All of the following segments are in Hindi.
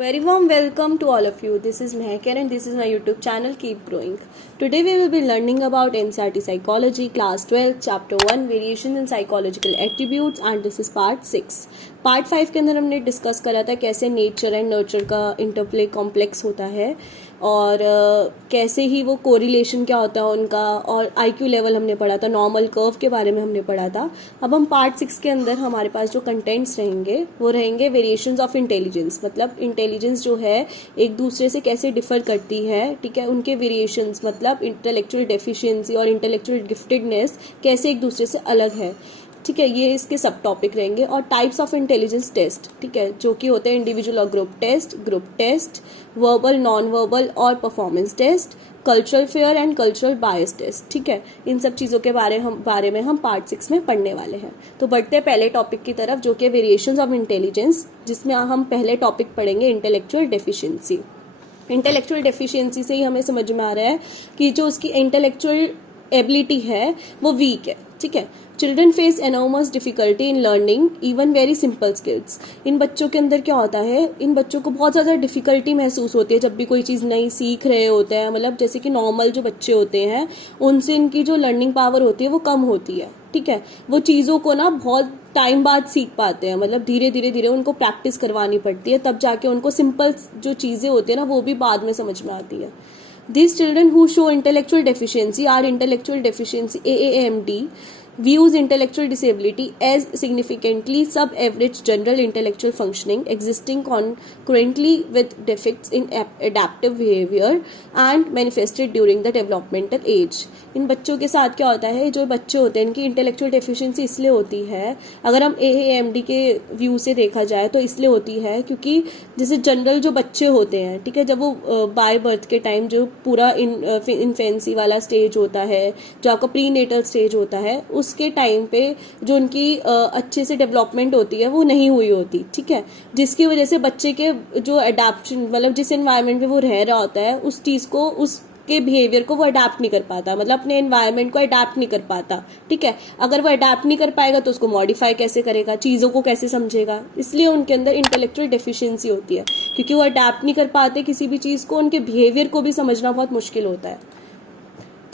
Very warm welcome to all of you. This is Mehak and this is my YouTube channel Keep Growing. Today we will be learning about NCERT Psychology Class 12 Chapter 1 Variations in Psychological Attributes and this is Part 6. Part 5 के अंदर हमने डिस्कस करा था कैसे नेचर एंड नर्चर का इंटरप्ले कॉम्प्लेक्स होता है और कैसे ही वो कोरिलेशन क्या होता है उनका, और आईक्यू लेवल हमने पढ़ा था, नॉर्मल कर्व के बारे में हमने पढ़ा था. अब हम पार्ट 6 के अंदर हमारे पास जो कंटेंट्स रहेंगे वो रहेंगे वेरिएशंस ऑफ इंटेलिजेंस. मतलब इंटेलिजेंस जो है एक दूसरे से कैसे डिफर करती है, ठीक है, उनके वेरिएशंस मतलब इंटेलेक्चुअल डेफिशिएंसी और इंटेलेक्चुअल गिफ्टेडनेस कैसे एक दूसरे से अलग है. ठीक है, ये इसके सब टॉपिक रहेंगे. और टाइप्स ऑफ इंटेलिजेंस टेस्ट, ठीक है, जो कि होते हैं इंडिविजुअल और group test, verbal, non verbal और performance test, cultural fair and cultural bias test. ठीक है, इन सब चीज़ों के बारे में हम पार्ट 6 में पढ़ने वाले हैं. तो बढ़ते हैं पहले टॉपिक की तरफ जो कि वेरिएशंस ऑफ इंटेलिजेंस, जिसमें हम पहले टॉपिक पढ़ेंगे इंटेलेक्चुअल डेफिशिएंसी. इंटेलेक्चुअल डेफिशिएंसी से ही हमें समझ में आ रहा है कि जो उसकी इंटेलेक्चुअल एबिलिटी है वो वीक है. ठीक है, children face enormous difficulty in learning even very simple skills. इन बच्चों के अंदर क्या होता है, इन बच्चों को बहुत ज़्यादा डिफिकल्टी महसूस होती है जब भी कोई चीज़ नई सीख रहे होते हैं. मतलब जैसे कि नॉर्मल जो बच्चे होते हैं उनसे इनकी जो लर्निंग पावर होती है वो कम होती है. ठीक है, वो चीज़ों को ना बहुत टाइम बाद सीख पाते हैं. मतलब धीरे धीरे उनको प्रैक्टिस करवानी पड़ती है, तब जाके उनको सिंपल जो चीज़ें होती है ना वो भी बाद में समझ में आती है. These children who show intellectual deficiency are intellectual deficiency AAMD views intellectual disability as significantly sub-average general intellectual functioning existing concurrently with defects in adaptive behavior and manifested during the developmental age. इन बच्चों के साथ क्या होता है, जो बच्चे होते हैं इनकी इंटेलेक्चुअल डेफिशिएंसी इसलिए होती है, अगर हम AAMD के व्यू से देखा जाए तो इसलिए होती है क्योंकि जैसे जनरल जो बच्चे होते हैं, ठीक है, जब वो बाय बर्थ के टाइम जो पूरा इन्फेंसी वाला स्टेज होता है, जो आपका प्री नेटल स्टेज होता है, उसके टाइम पे जो उनकी अच्छे से डेवलपमेंट होती है वो नहीं हुई होती. ठीक है, जिसकी वजह से बच्चे के जो अडेप्शन मतलब जिस एनवायरनमेंट में वो रह रहा होता है उस चीज़ को, उसके बिहेवियर को वो अडेप्ट नहीं कर पाता, मतलब अपने एनवायरनमेंट को अडेप्ट नहीं कर पाता. ठीक है, अगर वो अडेप्ट नहीं कर पाएगा तो उसको मॉडिफाई कैसे करेगा, चीज़ों को कैसे समझेगा. इसलिए उनके अंदर इंटेलेक्चुअल डेफिशिएंसी होती है क्योंकि वो अडेप्ट नहीं कर पाते किसी भी चीज़ को, उनके बिहेवियर को भी समझना बहुत मुश्किल होता है.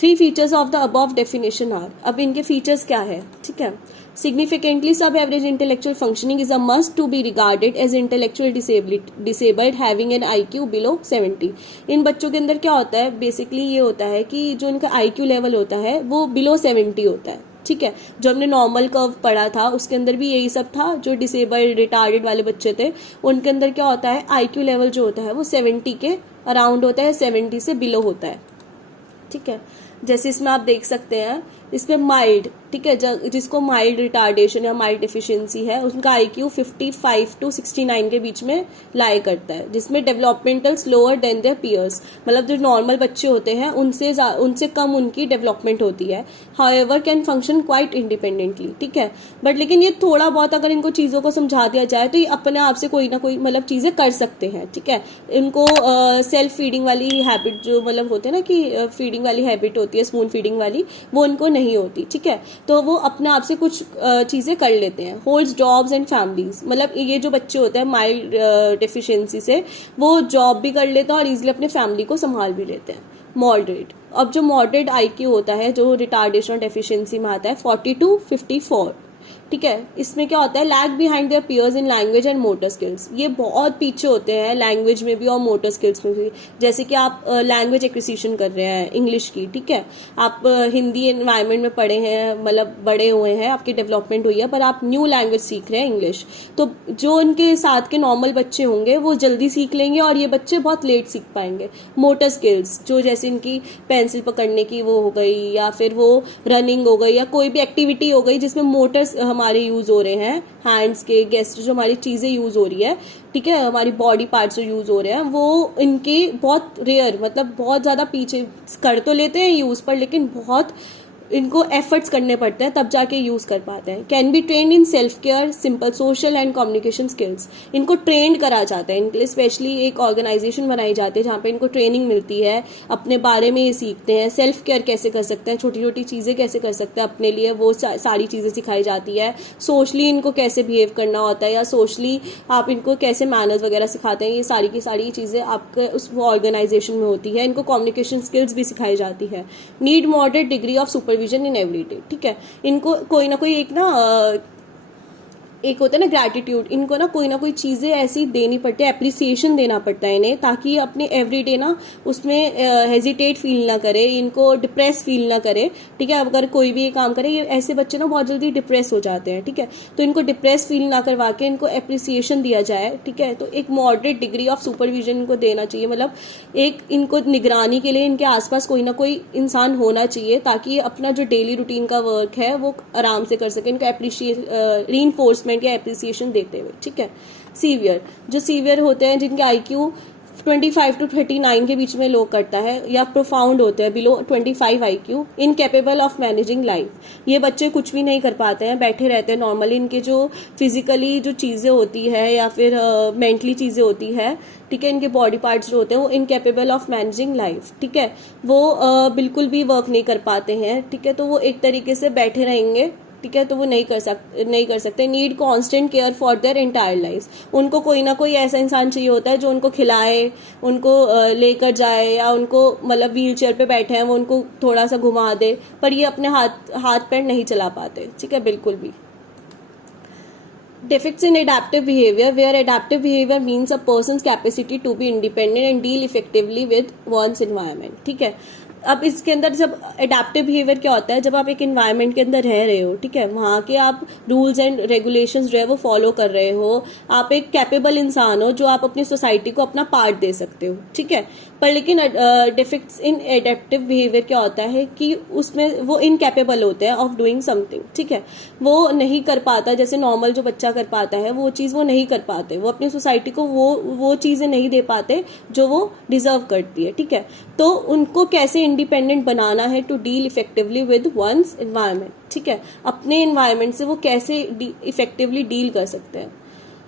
3 features of the above definition are. अब इनके फीचर्स क्या है, ठीक है. सिग्निफिकेंटली सब average intellectual functioning is a must to be regarded as intellectual disabled having an IQ below 70. इन बच्चों के अंदर क्या होता है, बेसिकली ये होता है कि जो इनका IQ लेवल होता है वो बिलो 70 होता है. ठीक है, जो हमने नॉर्मल कर्व पढ़ा था उसके अंदर भी यही सब था. जो डिसेबल्ड रिटार्डेड वाले बच्चे थे उनके अंदर क्या होता है, IQ लेवल जो होता है वो 70 के अराउंड होता है, 70 से बिलो होता है. ठीक है, जैसे इसमें आप देख सकते हैं, इसमें माइल्ड, ठीक है, जिसको माइल्ड रिटार्डेशन या माइल्ड डिफिशिएंसी है उनका IQ 55 to 69 के बीच में लाई करता है, जिसमें developmental slower than their peers, मतलब जो नॉर्मल बच्चे होते हैं उनसे कम उनकी डेवलपमेंट होती है. However can function quite independently. ठीक है, बट लेकिन ये थोड़ा बहुत अगर इनको चीज़ों को समझा दिया जाए तो ये अपने आप से कोई ना कोई मतलब चीज़ें कर सकते हैं. ठीक है, इनको सेल्फ फीडिंग वाली हैबिट जो मतलब होते हैं ना कि फीडिंग वाली हैबिट होती है, स्पून फीडिंग वाली, वो उनको नहीं होती. ठीक है, तो वो अपने आप से कुछ चीज़ें कर लेते हैं. होल्ड्स जॉब्स एंड फैमिलीज, मतलब ये जो बच्चे होते हैं माइल्ड डेफिशिएंसी से वो जॉब भी कर लेते हैं और इजीली अपने फैमिली को संभाल भी लेते हैं. मॉडरेट, अब जो मॉडरेट IQ होता है जो रिटार्डेशन डेफिशिएंसी में आता है 40 to 54. ठीक है, इसमें क्या होता है, lag behind their peers in language and motor skills. ये बहुत पीछे होते हैं लैंग्वेज में भी और मोटर स्किल्स में भी. जैसे कि आप लैंग्वेज एक्विजिशन कर रहे हैं इंग्लिश की, ठीक है, आप हिंदी एनवायरनमेंट में पढ़े हैं, मतलब बड़े हुए हैं, आपकी डेवलपमेंट हुई है, पर आप न्यू लैंग्वेज सीख रहे हैं इंग्लिश. तो जो उनके साथ के नॉर्मल बच्चे होंगे वो जल्दी सीख लेंगे और ये बच्चे बहुत लेट सीख पाएंगे. मोटर स्किल्स, जो जैसे इनकी पेंसिल पकड़ने की वो हो गई, या फिर वो रनिंग हो गई, या कोई भी एक्टिविटी हो गई जिसमें मोटर्स हमारे यूज हो रहे हैं, हैंड्स के गेस्ट जो हमारी चीजें यूज हो रही है, ठीक है, हमारी बॉडी पार्ट्स जो यूज हो रहे हैं वो इनके बहुत रेयर, मतलब बहुत ज्यादा पीछे कर तो लेते हैं यूज पर, लेकिन बहुत इनको एफर्ट्स करने पड़ते हैं तब जाके यूज़ कर पाते हैं। Can be trend in self care, simple social and communication skills. इनको ट्रेंड करा जाता है, इनके लिए स्पेशली एक ऑर्गेनाइजेशन बनाई जाती है जहाँ पे इनको ट्रेनिंग मिलती है, अपने बारे में ये सीखते हैं, सेल्फ केयर कैसे कर सकते हैं, छोटी छोटी चीज़ें कैसे कर सकते हैं अपने लिए, वो सारी चीज़ें सिखाई जाती है। सोशली इनको कैसे बिहेव करना होता है या सोशली आप इनको कैसे मैनर्स वगैरह सिखाते हैं, ये सारी की सारी चीज़ें आपके उस वो ऑर्गेनाइजेशन में होती है। इनको कम्युनिकेशन स्किल्स भी सिखाई जाती है। Need moderate degree of supervision in everyday, ठीक है। इनको कोई ना कोई एक होता है ना ग्रैटिट्यूड, इनको ना कोई चीज़ें ऐसी देनी पड़ती है, एप्रिसिएशन देना पड़ता है इन्हें, ताकि ये अपने एवरीडे ना उसमें हेजिटेट फील ना करे, इनको डिप्रेस फील ना करे, ठीक है। अगर कोई भी ये काम करे, ये ऐसे बच्चे ना बहुत जल्दी डिप्रेस हो जाते हैं, ठीक है। तो इनको डिप्रेस फील ना करवा के इनको एप्रिसिएशन दिया जाए, ठीक है। तो एक मॉडरेट डिग्री ऑफ सुपरविजन इनको देना चाहिए, मतलब एक इनको निगरानी के लिए इनके आसपास कोई ना कोई इंसान होना चाहिए, ताकि ये अपना जो डेली रूटीन का वर्क है वो आराम से कर सके, इनको रीइंफोर्समेंट या एप्रिसिएशन देते हुए, ठीक है। सीवियर, जो सीवियर होते हैं जिनके IQ 25 to 39 के बीच में लो करता है, या प्रोफाउंड होते हैं below 25 IQ, incapable of managing life. ये बच्चे कुछ भी नहीं कर पाते हैं, बैठे रहते हैं नॉर्मली। इनके जो फिजिकली जो चीज़ें होती है या फिर मेंटली चीज़ें होती है, ठीक है, इनके बॉडी पार्ट्स जो होते हैं वो इनकेपेबल ऑफ मैनेजिंग लाइफ, ठीक है। वो बिल्कुल भी वर्क नहीं कर पाते हैं, ठीक है। तो वो एक तरीके से बैठे रहेंगे, ठीक है, तो वो नहीं कर सकते। Need constant care for their entire life. उनको कोई ना कोई ऐसा इंसान चाहिए होता है जो उनको खिलाए, उनको लेकर जाए, या उनको मतलब व्हील चेयर पे बैठे हैं वो उनको थोड़ा सा घुमा दे, पर ये अपने हाथ पैर नहीं चला पाते, ठीक है, बिल्कुल भी। Defects in adaptive behavior, where adaptive behavior means a person's capacity to be independent and deal effectively with one's environment, ठीक है। अब इसके अंदर जब एडेप्टिव बिहेवियर क्या होता है, जब आप एक एनवायरनमेंट के अंदर रह रहे हो, ठीक है, वहाँ के आप रूल्स एंड रेगुलेशंस जो है वो फॉलो कर रहे हो, आप एक कैपेबल इंसान हो जो आप अपनी सोसाइटी को अपना पार्ट दे सकते हो, ठीक है। पर लेकिन डिफेक्ट्स इन एडेप्टिव बिहेवियर क्या होता है कि उसमें वो इनकैपेबल होते हैं ऑफ डूइंग समथिंग, ठीक है। वो नहीं कर पाता, जैसे नॉर्मल जो बच्चा कर पाता है वो चीज़ वो नहीं कर पाते, वो अपनी सोसाइटी को वो चीज़ें नहीं दे पाते जो वो डिजर्व करती है, ठीक है। तो उनको कैसे इंडिपेंडेंट बनाना है to deal effectively with one's environment, ठीक है। अपने एनवायरनमेंट से वो कैसे इफेक्टिवली डील कर सकते हैं।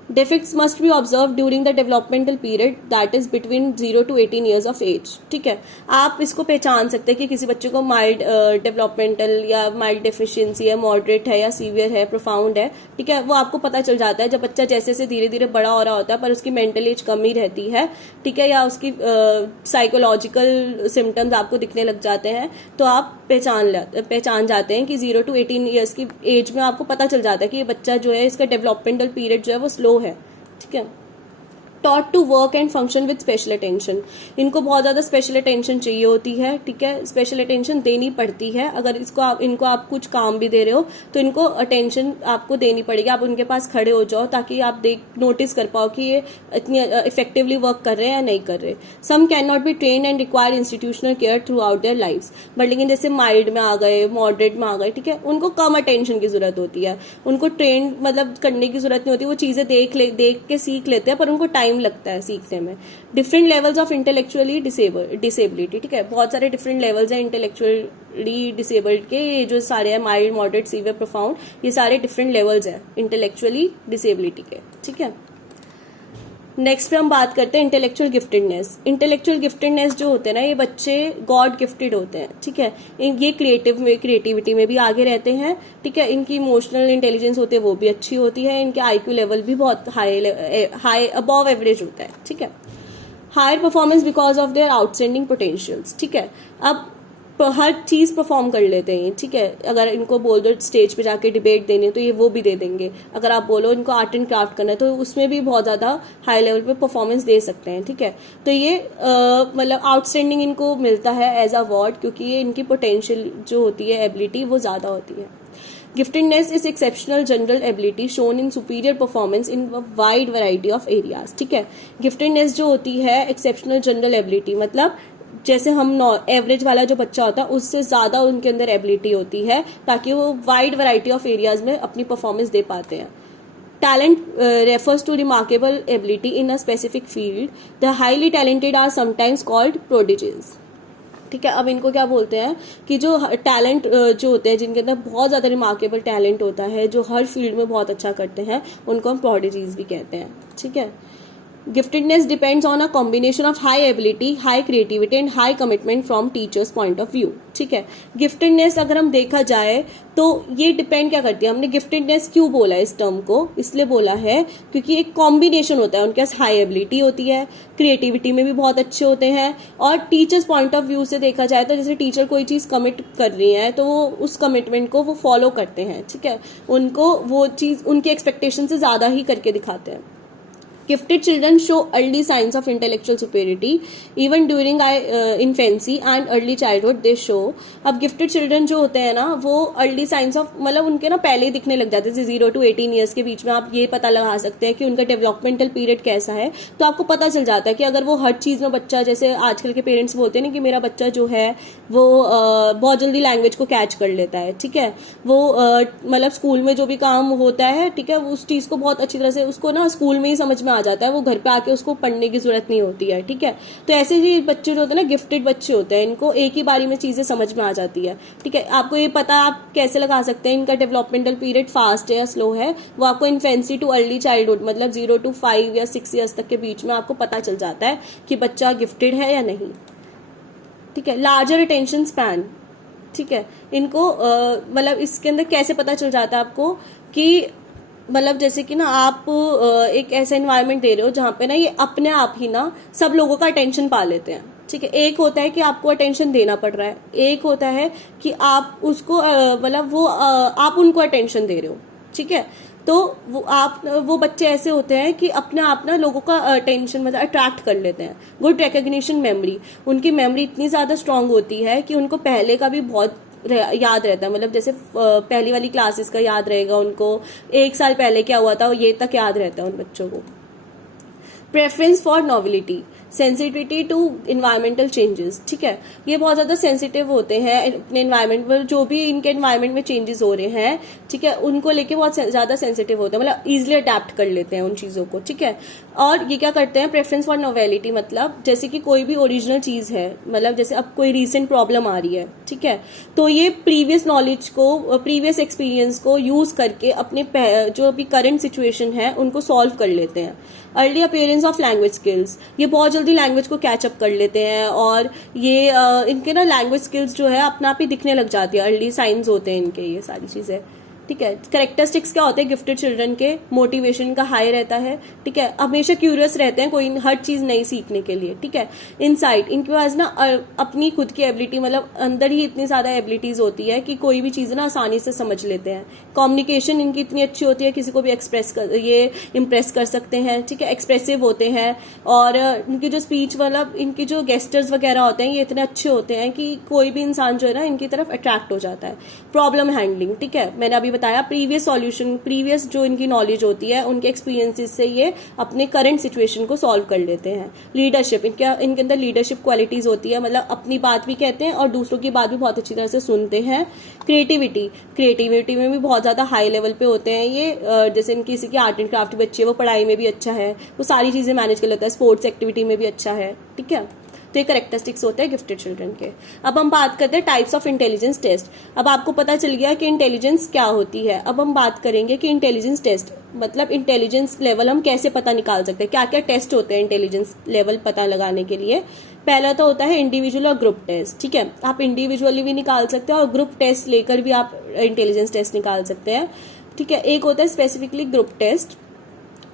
Defects must be observed during the developmental period, that is between 0 to 18 years of age, ठीक है। आप इसको पहचान सकते हैं कि किसी बच्चे को माइल्ड डेवलपमेंटल या माइल्ड डेफिशिएंसी है, मॉडरेट है या सीवियर है, प्रोफाउंड है, ठीक है। वो आपको पता चल जाता है जब बच्चा जैसे जैसे धीरे धीरे बड़ा हो रहा होता है पर उसकी मेंटल एज कम ही रहती है, ठीक है, या उसकी साइकोलॉजिकल सिम्टम्स आपको दिखने लग जाते हैं, तो आप पहचान जाते हैं कि 0 to 18 ईयर्स की एज में आपको पता चल जाता है कि ये बच्चा जो है इसका डेवलपमेंटल पीरियड जो है वो स्लो है, ठीक है। Taught to work and function with special attention, इनको बहुत ज़्यादा स्पेशल अटेंशन चाहिए होती है, ठीक है। स्पेशल अटेंशन देनी पड़ती है, अगर इनको आप कुछ काम भी दे रहे हो तो इनको अटेंशन आपको देनी पड़ेगी। आप उनके पास खड़े हो जाओ ताकि आप नोटिस कर पाओ कि ये इतनी इफेक्टिवली वर्क कर रहे हैं या नहीं कर रहे। Some can not be train and require institutional care throughout their lifes, but लेकिन जैसे माइल्ड में आ गए, मॉडरेट में आ गए, ठीक है, उनको कम अटेंशन की जरूरत होती है, उनको ट्रेन मतलब करने की जरूरत नहीं होती, वो चीज़ें देख के सीख लेते हैं, पर उनको टाइम लगता है सीखने में। Different levels of intellectually disability, ठीक है, बहुत सारे डिफरेंट लेवल्स हैं इंटेलेक्चुअली डिसेबल्ड के, ये जो सारे हैं माइल्ड, मॉडरेट, सीवियर, प्रोफाउंड, ये सारे डिफरेंट लेवल्स हैं इंटेलेक्चुअली डिसेबिलिटी के, ठीक है। नेक्स्ट पे हम बात करते हैं इंटेलेक्चुअल गिफ्टेडनेस। इंटेलेक्चुअल गिफ्टेडनेस जो होते हैं ना, ये बच्चे गॉड गिफ्टेड होते हैं, ठीक है। ये क्रिएटिविटी में भी आगे रहते हैं, ठीक है। इनकी इमोशनल इंटेलिजेंस होती है वो भी अच्छी होती है, इनके IQ लेवल भी बहुत हाई अबव एवरेज होता है, ठीक है। Higher performance because of their outstanding potentials, ठीक है। अब हर चीज़ परफॉर्म कर लेते हैं, ठीक है। अगर इनको बोल दो स्टेज पे जाके डिबेट देनी है तो ये वो भी दे देंगे। अगर आप बोलो इनको आर्ट एंड क्राफ्ट करना है तो उसमें भी बहुत ज़्यादा हाई लेवल पे परफॉर्मेंस दे सकते हैं, ठीक है। तो ये मतलब आउटस्टैंडिंग इनको मिलता है एज अ अवार्ड, क्योंकि ये इनकी पोटेंशियल जो होती है, एबिलिटी, वो ज़्यादा होती है। Giftedness is exceptional general ability shown in superior performance in wide variety of areas, ठीक है। गिफ्टेडनेस जो होती है एक्सेप्शनल जनरल एबिलिटी, मतलब जैसे हम एवरेज वाला जो बच्चा होता है उससे ज़्यादा उनके अंदर एबिलिटी होती है, ताकि वो वाइड वैरायटी ऑफ एरियाज में अपनी परफॉर्मेंस दे पाते हैं। Talent refers to remarkable ability in a specific field. The highly talented are sometimes called prodigies. ठीक है। अब इनको क्या बोलते हैं कि जो टैलेंट जो होते हैं, जिनके अंदर बहुत ज़्यादा रिमार्केबल टैलेंट होता है, जो हर फील्ड में बहुत अच्छा करते हैं, उनको हम प्रोडिजीज भी कहते हैं। ठीक है। Giftedness depends on a combination of high ability, high creativity and high commitment from teachers point of view. ठीक है। गिफ्टेडनेस अगर हम देखा जाए तो ये डिपेंड क्या करती है, हमने गिफ्टेडनेस क्यों बोला इस टर्म को, इसलिए बोला है क्योंकि एक कॉम्बिनेशन होता है, उनके पास हाई एबिलिटी होती है, क्रिएटिविटी में भी बहुत अच्छे होते हैं, और टीचर्स पॉइंट ऑफ व्यू से देखा जाए तो जैसे टीचर कोई चीज़ कमिट कर रही है तो वो उस कमिटमेंट को वो फॉलो करते हैं। ठीक है। उनको वो चीज़ उनकी एक्सपेक्टेशन से ज़्यादा ही करके दिखाते हैं। Gifted children show early signs of intellectual superiority even during infancy and early childhood they show। अब gifted children जो होते हैं ना वो early signs of मतलब उनके ना पहले ही दिखने लग जाते हैं, जैसे 0 to 18 ईयर्स के बीच में आप ये पता लगा सकते हैं कि उनका डेवलपमेंटल पीरियड कैसा है। तो आपको पता चल जाता है कि अगर वो हर चीज़ में बच्चा, जैसे आजकल के पेरेंट्स बोलते हैं ना कि मेरा बच्चा जो है वो बहुत जल्दी लैंग्वेज को कैच कर लेता है। ठीक है। वो मतलब स्कूल में जो भी काम होता है, ठीक है, उस चीज़ को बहुत अच्छी तरह से उसको ना स्कूल में ही समझ में आ जाता है, वो घर पे आके उसको पढ़ने की जरूरत नहीं होती है। ठीक है। तो ऐसे ही बच्चे जो होते हैं ना, गिफ्टेड बच्चे होते हैं, इनको एक ही बारी में चीज़ें समझ में आ जाती है। ठीक है। आपको ये पता आप कैसे लगा सकते हैं इनका डेवलपमेंटल पीरियड फास्ट है या स्लो है, वो आपको इन्फेंसी टू अर्ली चाइल्डहुड मतलब 0 to 5 या 6 ईयर्स तक के बीच में आपको पता चल जाता है कि बच्चा गिफ्टेड है या नहीं। ठीक है। Larger attention span. ठीक है। इनको मतलब इसके अंदर कैसे पता चल जाता है आपको कि मतलब जैसे कि ना आप एक ऐसा इन्वायरमेंट दे रहे हो जहाँ पे ना ये अपने आप ही ना सब लोगों का अटेंशन पा लेते हैं। ठीक है। एक होता है कि आपको अटेंशन देना पड़ रहा है, एक होता है कि आप उसको मतलब वो आप उनको अटेंशन दे रहे हो। ठीक है। तो वो बच्चे ऐसे होते हैं कि अपने आप ना लोगों का अटेंशन मतलब अट्रैक्ट कर लेते हैं। गुड रिकग्निशन मेमोरी, उनकी मेमोरी इतनी ज़्यादा स्ट्रांग होती है कि उनको पहले का भी बहुत याद रहता है, मतलब जैसे पहली वाली क्लासेस का याद रहेगा उनको, 1 साल पहले क्या हुआ था ये तक याद रहता है उन बच्चों को। Preference for novelty, sensitivity to environmental changes. ठीक है। ये बहुत ज़्यादा सेंसिटिव होते हैं अपने इन्वायरमेंट पर, जो भी इनके इन्वायरमेंट में चेंजेस हो रहे हैं, ठीक है, उनको लेके बहुत ज़्यादा सेंसिटिव होते हैं, मतलब ईजिली अडेप्ट कर लेते हैं उन चीज़ों को। ठीक है। और ये क्या करते हैं, प्रेफरेंस फॉर नॉवेलिटी मतलब जैसे कि कोई भी ओरिजिनल चीज़ है, मतलब जैसे अब कोई रिसेंट प्रॉब्लम आ रही है, ठीक है, तो ये प्रीवियस नॉलेज को, प्रीवियस एक्सपीरियंस को यूज़ करके अपने जो अभी करंट सिचुएशन है उनको सॉल्व कर लेते हैं। Early appearance of language skills, ये बहुत जल्दी लैंग्वेज को कैचअप कर लेते हैं, और ये इनके ना लैंग्वेज स्किल्स जो है अपना आप ही दिखने लग जाती है, अर्ली साइंस होते हैं इनके ये सारी चीज़ें। ठीक है। कैरेक्टरिस्टिक्स क्या होते हैं गिफ्टेड चिल्ड्रन के, मोटिवेशन का हाई रहता है। ठीक है। हमेशा क्यूरियस रहते हैं कोई हर चीज़ नई सीखने के लिए। ठीक है। इनसाइट, इनके पास ना अपनी खुद की एबिलिटी, मतलब अंदर ही इतनी ज़्यादा एबिलिटीज़ होती है कि कोई भी चीज़ ना आसानी से समझ लेते हैं। कम्युनिकेशन इनकी इतनी अच्छी होती है, किसी को भी ये इम्प्रेस कर सकते हैं। ठीक है। एक्सप्रेसिव होते हैं, और इनकी जो स्पीच मतलब इनकी जो गेस्टर्स वगैरह होते हैं ये इतने अच्छे होते हैं कि कोई भी इंसान जो है ना इनकी तरफ अट्रैक्ट हो जाता है। प्रॉब्लम हैंडलिंग, ठीक है, मैंने अभी बताया, प्रीवियस सॉल्यूशन, प्रीवियस जो इनकी नॉलेज होती है उनके एक्सपीरियंसेस से ये अपने करंट सिचुएशन को सॉल्व कर लेते हैं। लीडरशिप, इनके अंदर लीडरशिप क्वालिटीज होती है, मतलब अपनी बात भी कहते हैं और दूसरों की बात भी बहुत अच्छी तरह से सुनते हैं। क्रिएटिविटी में भी बहुत ज़्यादा हाई लेवल पे होते हैं ये, जैसे इनकी किसी की आर्ट एंड क्राफ्ट बच्ची है वो पढ़ाई में भी अच्छा है, वो सारी चीज़ें मैनेज कर लेता है, स्पोर्ट्स एक्टिविटी में भी अच्छा है। ठीक है। तो ये करेक्टरिस्टिक्स होते हैं गिफ्टेड चिल्ड्रन के। अब हम बात करते हैं टाइप्स ऑफ इंटेलिजेंस टेस्ट। अब आपको पता चल गया कि इंटेलिजेंस क्या होती है। अब हम बात करेंगे कि इंटेलिजेंस टेस्ट मतलब इंटेलिजेंस लेवल हम कैसे पता निकाल सकते हैं, क्या क्या टेस्ट होते हैं इंटेलिजेंस लेवल पता लगाने के लिए। पहला तो होता है इंडिविजुअल और ग्रुप टेस्ट। ठीक है। आप इंडिविजुअली भी निकाल सकते हैं और ग्रुप टेस्ट लेकर भी आप इंटेलिजेंस टेस्ट निकाल सकते हैं। ठीक है। एक होता है स्पेसिफिकली ग्रुप टेस्ट।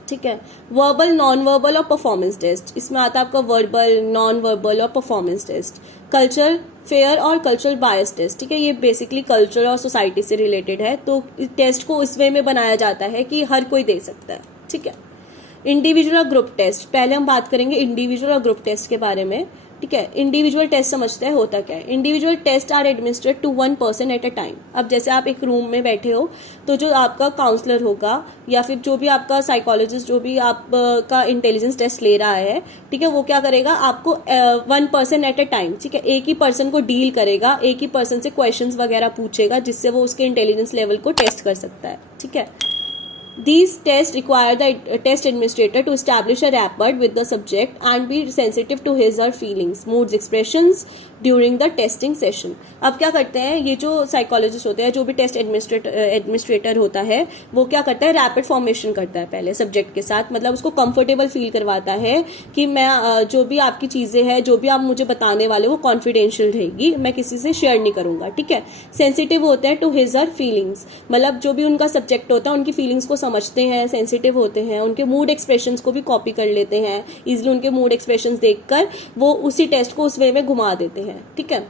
ठीक है। वर्बल, नॉन वर्बल और परफॉर्मेंस टेस्ट, इसमें आता है आपका वर्बल, नॉन वर्बल और परफॉर्मेंस टेस्ट। कल्चर फेयर और कल्चरल बायस टेस्ट, ठीक है, ये बेसिकली कल्चर और सोसाइटी से रिलेटेड है, तो टेस्ट को इस वे में बनाया जाता है कि हर कोई दे सकता है। ठीक है। इंडिविजुअल और ग्रुप टेस्ट, पहले हम बात करेंगे इंडिविजुअल और ग्रुप टेस्ट के बारे में। ठीक है। इंडिविजुअल टेस्ट समझते हैं होता क्या है। Individual test are administered to 1 person at a time. अब जैसे आप एक रूम में बैठे हो तो जो आपका काउंसलर होगा या फिर जो भी आपका साइकोलॉजिस्ट जो भी आपका इंटेलिजेंस टेस्ट ले रहा है, ठीक है, वो क्या करेगा, आपको 1 पर्सन एट अ टाइम, ठीक है, एक ही पर्सन को डील करेगा, एक ही पर्सन से क्वेश्चंस वगैरह पूछेगा जिससे वो उसके इंटेलिजेंस लेवल को टेस्ट कर सकता है। ठीक है। These tests require the test administrator to establish a rapport with the subject and be sensitive to his or feelings, moods, expressions during the testing session. अब क्या करते हैं ये जो साइकोलॉजिस्ट होते हैं, जो भी टेस्ट एडमिनिस्ट्रेटर होता है, वो क्या करता है, रैपिड फॉर्मेशन करता है पहले सब्जेक्ट के साथ, मतलब उसको कंफर्टेबल फील करवाता है कि मैं जो भी आपकी चीज़ें हैं, जो भी आप मुझे बताने वाले वो कॉन्फिडेंशियल रहेगी, मैं किसी से शेयर नहीं करूंगा, ठीक है. सेंसिटिव होते हैं टू हिज और फीलिंग्स, मतलब जो भी उनका सब्जेक्ट होता है उनकी फीलिंग्स को समझते हैं, सेंसिटिव होते हैं, उनके मूड एक्सप्रेशंस को भी कॉपी कर लेते हैं, इजीली उनके मूड एक्सप्रेशंस देखकर वो उसी टेस्ट को उस वे में घुमा देते हैं, ठीक है.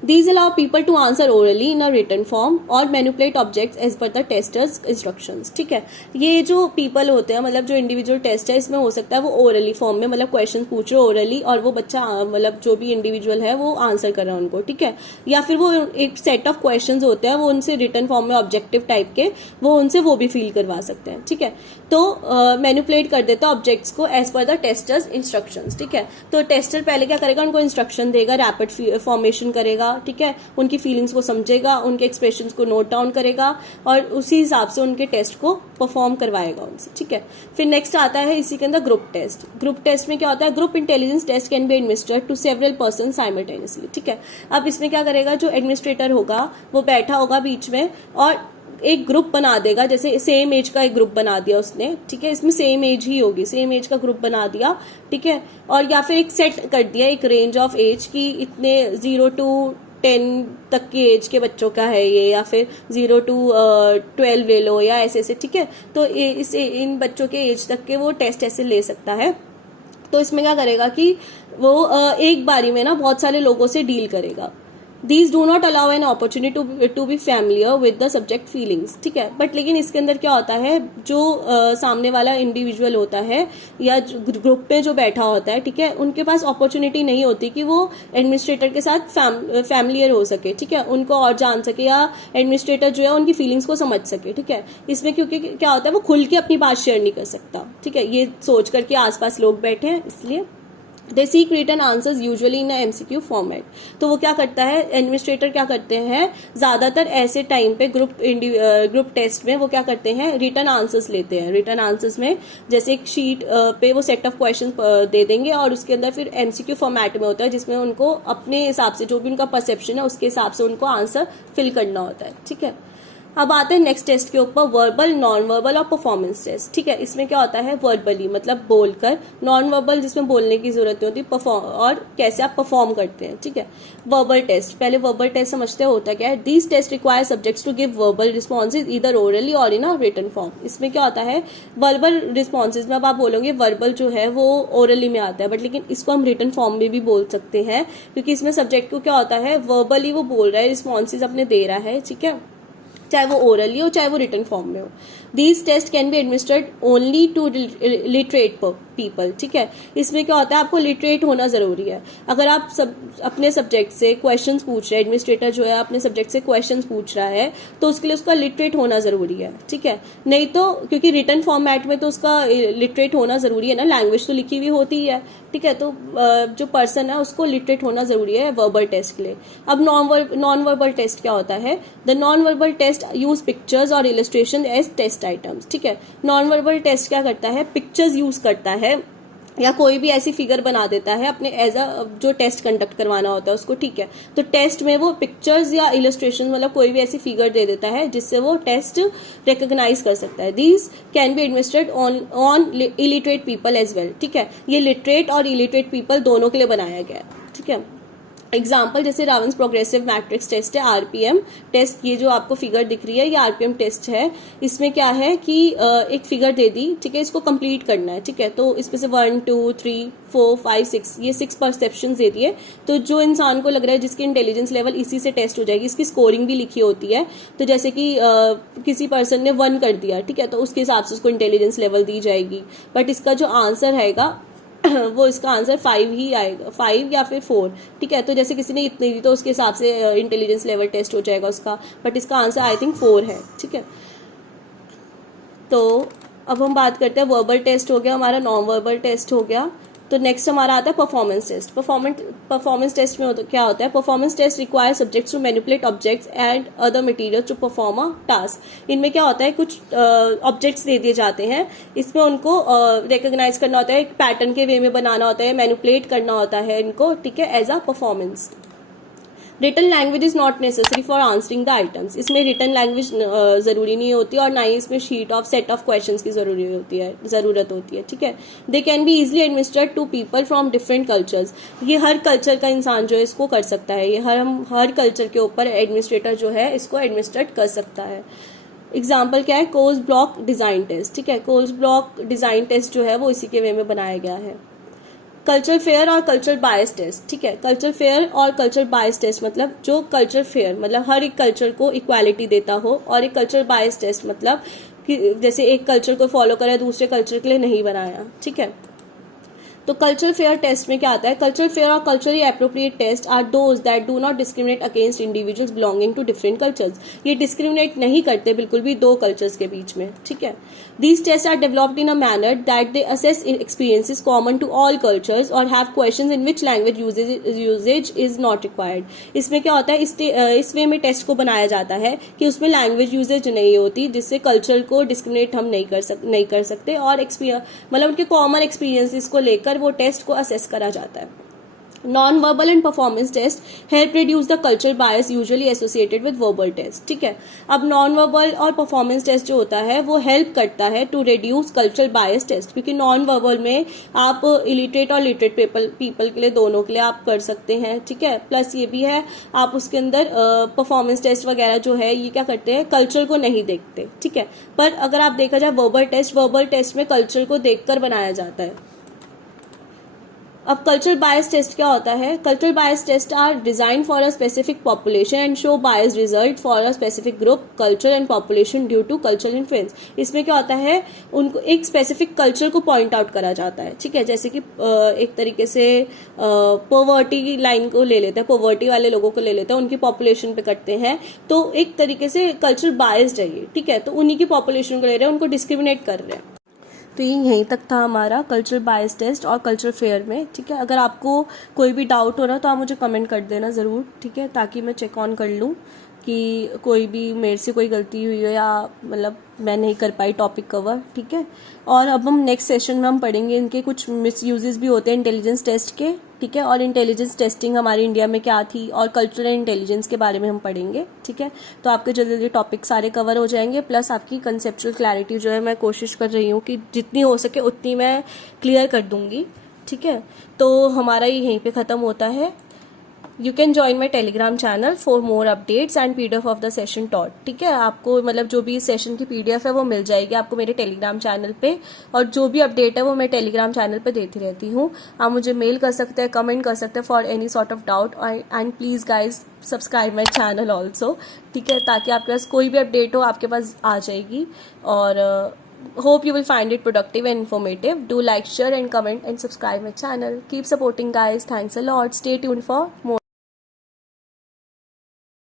These allow people to answer orally in a written form or manipulate objects as per the tester's instructions. ठीक है, ये जो people होते हैं, मतलब जो इंडिविजुअल टेस्ट है, इसमें हो सकता है वो ओरली फॉर्म में, मतलब क्वेश्चन पूछ रहे ओरली और वो बच्चा, मतलब जो भी इंडिविजुअल है वो आंसर कर रहा है उनको, ठीक है. या फिर वो एक सेट ऑफ क्वेश्चंस होते हैं, वो उनसे रिटन फॉर्म में ऑब्जेक्टिव टाइप के, वो उनसे वो भी फील करवा सकते हैं, ठीक है. तो मैनिपुलेट कर देता है ऑब्जेक्ट्स को as per the testers instructions, ठीक है. तो टेस्टर पहले क्या करेगा, उनको इंस्ट्रक्शन देगा, रैपिड फॉर्मेशन करेगा, ठीक है, उनकी फीलिंग्स को समझेगा, उनके एक्सप्रेशंस को नोट डाउन करेगा और उसी हिसाब से उनके टेस्ट को परफॉर्म करवाएगा उनसे, ठीक है. फिर नेक्स्ट आता है इसी के अंदर ग्रुप टेस्ट. ग्रुप टेस्ट में क्या होता है, group intelligence test can be administered to several person simultaneously, ठीक है. अब इसमें क्या करेगा, जो एडमिनिस्ट्रेटर होगा वो बैठा होगा बीच में और एक ग्रुप बना देगा, जैसे सेम एज का एक ग्रुप बना दिया उसने, ठीक है, इसमें सेम एज ही होगी, सेम एज का ग्रुप बना दिया, ठीक है. और या फिर एक सेट कर दिया, एक रेंज ऑफ एज की, इतने 0 to 10 तक की एज के बच्चों का है ये, या फिर 0 to 12 ले लो, या ऐसे ऐसे, ठीक है. तो इन बच्चों के एज तक के वो टेस्ट ऐसे ले सकता है. तो इसमें क्या करेगा कि वो एक बारी में ना बहुत सारे लोगों से डील करेगा. These do not allow an opportunity to be familiar with the subject feelings, ठीक है. बट लेकिन इसके अंदर क्या होता है, जो सामने वाला इंडिविजुअल होता है या ग्रुप पे जो बैठा होता है, ठीक है, उनके पास अपॉर्चुनिटी नहीं होती कि वो एडमिनिस्ट्रेटर के साथ फैमिलियर हो सके, ठीक है, उनको और जान सके, या एडमिनिस्ट्रेटर जो है उनकी फीलिंग्स को समझ सके, ठीक है. इसमें क्योंकि क्या होता है, वो खुल के अपनी बात शेयर नहीं कर सकता, ठीक है, ये सोच करके आसपास लोग बैठे हैं, इसलिए they seek written answers usually in MCQ format. तो वो क्या करता है, एडमिनिस्ट्रेटर क्या करते हैं, ज्यादातर ऐसे टाइम पे ग्रुप टेस्ट में वो क्या करते हैं, रिटन आंसर्स लेते हैं. रिटन आंसर्स में जैसे एक शीट पे वो सेट ऑफ क्वेश्चन दे देंगे और उसके अंदर फिर MCQ फॉर्मेट में होता है, जिसमें उनको अपने हिसाब से जो भी उनका परसेप्शन है उसके हिसाब से उनको आंसर फिल करना होता है, ठीक है. अब आते हैं नेक्स्ट टेस्ट के ऊपर, वर्बल, नॉन वर्बल और परफॉर्मेंस टेस्ट, ठीक है. इसमें क्या होता है, वर्बली मतलब बोलकर, नॉन वर्बल जिसमें बोलने की जरूरत नहीं होती, और कैसे आप परफॉर्म करते हैं, ठीक है. वर्बल टेस्ट, पहले वर्बल टेस्ट समझते हैं होता क्या है. These test require subjects to give verbal responses either orally or in a written form. इसमें क्या होता है, वर्बल रिस्पॉन्सेज में अब आप बोलोगे वर्बल जो है वो ओरली में आता है, बट लेकिन इसको हम रिटन फॉर्म में भी बोल सकते हैं, क्योंकि इसमें सब्जेक्ट को क्या होता है, वर्बली वो बोल रहा है, रिस्पॉन्सेज अपने दे रहा है, ठीक है, चाहे वो ओरली हो चाहे वो रिटन फॉर्म में हो. These test can be administered only to literate people, ठीक है. इसमें क्या होता है, आपको लिटरेट होना जरूरी है. अगर आप अपने सब्जेक्ट से क्वेश्चंस पूछ रहे हैं, एडमिनिस्ट्रेटर जो है अपने सब्जेक्ट से क्वेश्चंस पूछ रहा है, तो उसके लिए उसका लिटरेट होना जरूरी है, ठीक है. नहीं तो क्योंकि रिटन फॉर्मेट में तो उसका लिटरेट होना जरूरी है ना, लैंग्वेज तो लिखी हुई होती है, ठीक है. तो जो पर्सन है उसको लिटरेट होना जरूरी है वर्बल टेस्ट के लिए. अब नॉन वर्बल टेस्ट क्या होता है, the non verbal test use pictures और इलस्ट्रेशन एज टेस्ट आइटम्स, ठीक है. नॉन वर्बल टेस्ट क्या करता है, पिक्चर्स यूज करता है या कोई भी ऐसी फिगर बना देता है अपने एज अ जो टेस्ट कंडक्ट करवाना होता है उसको, ठीक है. तो टेस्ट में वो पिक्चर्स या इलस्ट्रेशन मतलब कोई भी ऐसी फिगर दे देता है जिससे वो टेस्ट रिकॉग्नाइज कर सकता है. These can be administered on illiterate people as well, ठीक है. ये लिटरेट और इलिटरेट पीपल दोनों के लिए बनाया गया है, ठीक है. एग्जाम्पल जैसे रावंस प्रोग्रेसिव मैट्रिक्स टेस्ट है, RPM टेस्ट, ये जो आपको फिगर दिख रही है ये RPM टेस्ट है. इसमें क्या है कि एक फिगर दे दी, ठीक है, इसको कंप्लीट करना है, ठीक है. तो इसमें से 1 2 3 4 5 6 ये 6 परसेप्शन दे दिए. तो जो इंसान को लग रहा है जिसकी इंटेलिजेंस लेवल इसी से टेस्ट हो जाएगी, इसकी स्कोरिंग भी लिखी होती है. तो जैसे कि किसी पर्सन ने 1 कर दिया, ठीक है, तो उसके हिसाब से उसको इंटेलिजेंस लेवल दी जाएगी. बट इसका जो आंसर रहेगा वो इसका आंसर 5 ही आएगा, 5 या फिर 4, ठीक है. तो जैसे किसी ने इतनी दी तो उसके हिसाब से इंटेलिजेंस लेवल टेस्ट हो जाएगा उसका, बट इसका आंसर आई थिंक 4 है, ठीक है. तो अब हम बात करते हैं वर्बल टेस्ट हो गया हमारा, नॉन वर्बल टेस्ट हो गया. तो नेक्स्ट हमारा आता है परफॉर्मेंस टेस्ट। परफॉर्मेंस टेस्ट में क्या होता है, performance test require subjects to manipulate objects and other material to perform a task. इनमें क्या होता है, कुछ ऑब्जेक्ट्स दे दिए जाते हैं, इसमें उनको रिकॉग्नाइज करना होता है, एक पैटर्न के वे में बनाना होता है, मैनिपुलेट करना होता है इनको, ठीक है, as a performance. Written language is not necessary for answering the items. इसमें रिटन लैंग्वेज ज़रूरी नहीं होती और ना ही इसमें सेट ऑफ क्वेश्चंस की ज़रूरत होती है, ठीक है। They can be easily administered to people from different cultures. ये हर कल्चर का इंसान जो है इसको कर सकता है, ये हर कल्चर के ऊपर एडमिनिस्ट्रेटर जो है इसको एडमिनिस्ट्रेट कर सकता है। एग्जाम्पल क्या है, कोर्स ब्लॉक डिज़ाइन टेस्ट, ठीक है। कोर्स ब्लॉक डिज़ाइन टेस्ट जो है वो इसी के वे में बनाया गया है। कल्चर फेयर और कल्चर बायस टेस्ट, ठीक है। कल्चर फेयर और कल्चर बायस टेस्ट मतलब जो कल्चर फेयर मतलब हर एक कल्चर को इक्वालिटी देता हो, और एक कल्चर बायस टेस्ट मतलब कि जैसे एक कल्चर को फॉलो करा दूसरे कल्चर के लिए नहीं बनाया, ठीक है। तो कल्चर फेयर टेस्ट में क्या आता है, कल्चर फेयर और culturally appropriate test are those that do not discriminate against individuals belonging to different cultures. ये डिस्क्रिमिनेट नहीं करते बिल्कुल भी दो कल्चर्स के बीच में, ठीक है। These test are developed in a manner that they assess experiences common to all cultures और have questions in which language usages is not required. इसमें क्या होता है, इस वे में टेस्ट को बनाया जाता है कि उसमें लैंग्वेज यूजेज नहीं होती, जिससे कल्चर को डिस्क्रिमिनेट हम नहीं कर सकते और मतलब उनके कॉमन एक्सपीरियंसेस को लेकर वो टेस्ट को असेस करा जाता है। Non verbal and performance test help reduce the culture bias usually associated with verbal test, ठीक है। अब नॉन वर्बल और परफॉर्मेंस टेस्ट जो होता है वो हेल्प करता है to reduce culture bias test, क्योंकि नॉन वर्बल में आप इलिटरेट और लिटरेट पीपल के लिए दोनों के लिए आप कर सकते हैं, ठीक है। प्लस ये भी है आप उसके अंदर परफॉर्मेंस टेस्ट वगैरह जो है ये क्या करते हैं, कल्चर को नहीं देखते, ठीक है। पर अगर आप देखा जाए वर्बल टेस्ट में कल्चर को देखकर बनाया जाता है। अब कल्चर बायस टेस्ट क्या होता है, culture bias test are design for a specific population and show bias result for a specific group culture and population due to culture influence. इसमें क्या होता है, उनको एक स्पेसिफिक कल्चर को पॉइंट आउट करा जाता है, ठीक है। जैसे कि एक तरीके से पॉवर्टी की लाइन को ले लेते हैं, पॉवर्टी वाले लोगों को ले लेते हैं, उनकी पॉपुलेशन पे करते हैं, तो एक तरीके से कल्चर बायस्ड है ये, ठीक है। तो उन्हीं की पॉपुलेशन को ले रहे हैं, उनको डिस्क्रिमिनेट कर रहे हैं। तो ये यहीं तक था हमारा कल्चर बायस टेस्ट और कल्चर फेयर में, ठीक है। अगर आपको कोई भी डाउट हो रहा तो आप मुझे कमेंट कर देना ज़रूर, ठीक है, ताकि मैं चेक ऑन कर लूँ कि कोई भी मेरे से कोई गलती हुई हो या मतलब मैं नहीं कर पाई टॉपिक कवर, ठीक है। और अब हम नेक्स्ट सेशन में हम पढ़ेंगे इनके कुछ मिसयूजेस भी होते हैं इंटेलिजेंस टेस्ट के, ठीक है, और इंटेलिजेंस टेस्टिंग हमारी इंडिया में क्या थी और कल्चरल इंटेलिजेंस के बारे में हम पढ़ेंगे, ठीक है। तो आपके जल्दी जल्दी टॉपिक सारे कवर हो जाएंगे, प्लस आपकी कंसेप्चुअल क्लैरिटी जो है मैं कोशिश कर रही हूँ कि जितनी हो सके उतनी मैं क्लियर कर दूंगी, ठीक है। तो हमारा ये यहीं पे ख़त्म होता है। You can join my Telegram channel for more updates and PDF of the session taught, ठीक है। आपको मतलब जो भी सेशन की PDF है वो मिल जाएगी आपको मेरे टेलीग्राम चैनल पे, और जो भी अपडेट है वो मैं टेलीग्राम चैनल पे देती रहती हूँ। आप मुझे मेल कर सकते हैं, कमेंट कर सकते हैं for any sort of doubt, and please guys subscribe my channel also, ठीक है, ताकि आपके पास कोई भी अपडेट हो आपके पास आ जाएगी। और hope you will find it productive and informative. Do like, share and comment and subscribe my channel. Keep supporting guys. Thanks a lot. Stay tuned for more